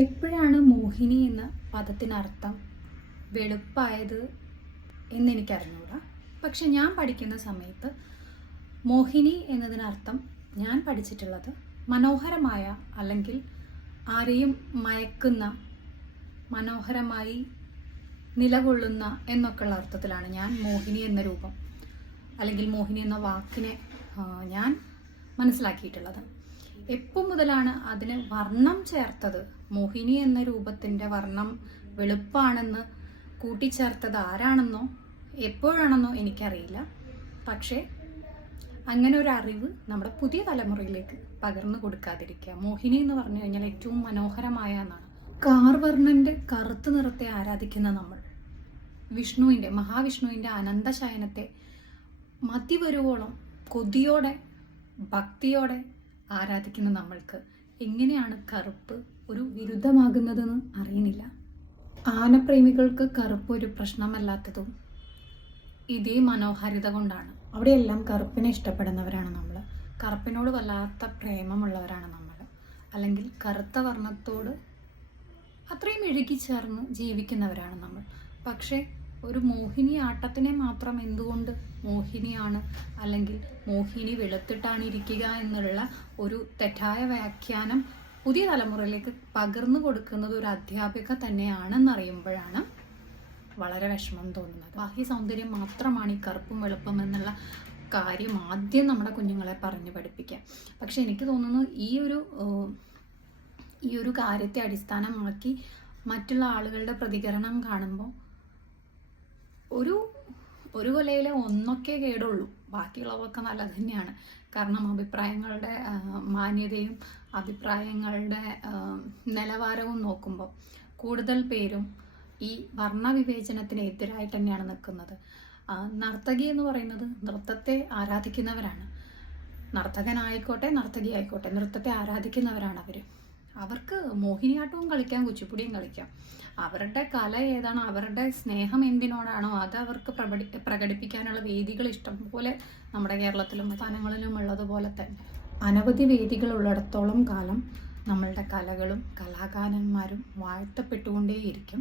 എപ്പോഴാണ് മോഹിനി എന്ന പദത്തിനർത്ഥം വെളുപ്പായത് എന്നെനിക്കറിഞ്ഞൂടാ. പക്ഷെ ഞാൻ പഠിക്കുന്ന സമയത്ത് മോഹിനി എന്നതിനർത്ഥം ഞാൻ പഠിച്ചിട്ടുള്ളത് മനോഹരമായ അല്ലെങ്കിൽ ആരെയും മയക്കുന്ന, മനോഹരമായി നിലകൊള്ളുന്ന എന്നൊക്കെയുള്ള അർത്ഥത്തിലാണ് ഞാൻ മോഹിനി എന്ന രൂപം അല്ലെങ്കിൽ മോഹിനി എന്ന വാക്കിനെ ഞാൻ മനസ്സിലാക്കിയിട്ടുള്ളത്. എപ്പോൾ മുതലാണ് അതിന് വർണ്ണം ചേർത്തത്, മോഹിനി എന്ന രൂപത്തിൻ്റെ വർണ്ണം വെളുപ്പാണെന്ന് കൂട്ടിച്ചേർത്തത് ആരാണെന്നോ എപ്പോഴാണെന്നോ എനിക്കറിയില്ല. പക്ഷേ അങ്ങനെ ഒരു അറിവ് നമ്മുടെ പുതിയ തലമുറയിലേക്ക് പകർന്നു കൊടുക്കാതിരിക്കുക. മോഹിനി എന്ന് പറഞ്ഞു കഴിഞ്ഞാൽ ഏറ്റവും മനോഹരമായ എന്നാണ്. കാർവർണ്ണൻ്റെ കറുത്ത നിറത്തെ ആരാധിക്കുന്ന നമ്മൾ വിഷ്ണുവിൻ്റെ, മഹാവിഷ്ണുവിൻ്റെ അനന്തശയനത്തെ മതിവരുവോളം കൊതിയോടെ ഭക്തിയോടെ ആരാധിക്കുന്ന നമ്മൾക്ക് എങ്ങനെയാണ് കറുപ്പ് ഒരു വിരുദ്ധമാകുന്നതെന്ന് അറിയുന്നില്ല. ആനപ്രേമികൾക്ക് കറുപ്പ് ഒരു പ്രശ്നമല്ലാത്തതും ഇതേ മനോഹാരിത കൊണ്ടാണ്. അവിടെയെല്ലാം കറുപ്പിനെ ഇഷ്ടപ്പെടുന്നവരാണ് നമ്മൾ. കറുപ്പിനോട് വല്ലാത്ത പ്രേമമുള്ളവരാണ് നമ്മൾ. അല്ലെങ്കിൽ കറുത്ത വർണ്ണത്തോട് അത്രയും ഇഴുകിച്ചേർന്ന് ജീവിക്കുന്നവരാണ് നമ്മൾ. പക്ഷേ ഒരു മോഹിനി ആട്ടത്തിനെ മാത്രം എന്തുകൊണ്ട് മോഹിനിയാണ് അല്ലെങ്കിൽ മോഹിനി വെളുത്തിട്ടാണ് ഇരിക്കുക എന്നുള്ള ഒരു തെറ്റായ വ്യാഖ്യാനം പുതിയ തലമുറയിലേക്ക് പകർന്നു കൊടുക്കുന്നത് ഒരു അധ്യാപിക തന്നെയാണെന്നറിയുമ്പോഴാണ് വളരെ വിഷമം തോന്നുന്നത്. ബാഹ്യ സൗന്ദര്യം മാത്രമാണ് ഈ കറുപ്പും വെളുപ്പും എന്നുള്ള കാര്യം ആദ്യം നമ്മുടെ കുഞ്ഞുങ്ങളെ പറഞ്ഞു പഠിപ്പിക്കുക. പക്ഷെ എനിക്ക് തോന്നുന്നു ഈ ഒരു കാര്യത്തെ അടിസ്ഥാനമാക്കി മറ്റുള്ള ആളുകളുടെ പ്രതികരണം കാണുമ്പോൾ ഒരു കൊലയിലെ ഒന്നൊക്കെ കേടുള്ളൂ, ബാക്കിയുള്ളതൊക്കെ നല്ലത് തന്നെയാണ്. കാരണം അഭിപ്രായങ്ങളുടെ മാന്യതയും അഭിപ്രായങ്ങളുടെ നിലവാരവും നോക്കുമ്പോൾ കൂടുതൽ പേരും ഈ വർണ്ണവിവേചനത്തിന് എതിരായിട്ട് തന്നെയാണ് നിൽക്കുന്നത്. നർത്തകി എന്ന് പറയുന്നത് നൃത്തത്തെ ആരാധിക്കുന്നവരാണ്. നർത്തകനായിക്കോട്ടെ നർത്തകി ആയിക്കോട്ടെ നൃത്തത്തെ ആരാധിക്കുന്നവരാണ് അവർ. അവർക്ക് മോഹിനിയാട്ടവും കളിക്കാം, കുച്ചിപ്പുടിയും കളിക്കാം. അവരുടെ കല ഏതാണോ, അവരുടെ സ്നേഹം എന്തിനോടാണോ അത് അവർക്ക് പ്രകടിപ്പിക്കാനുള്ള വേദികൾ ഇഷ്ടം പോലെ നമ്മുടെ കേരളത്തിലും സംസ്ഥാനങ്ങളിലും ഉള്ളതുപോലെ തന്നെ അനവധി വേദികൾ ഉള്ളിടത്തോളം കാലം നമ്മളുടെ കലകളും കലാകാരന്മാരും വാഴ്ത്തപ്പെട്ടുകൊണ്ടേയിരിക്കും.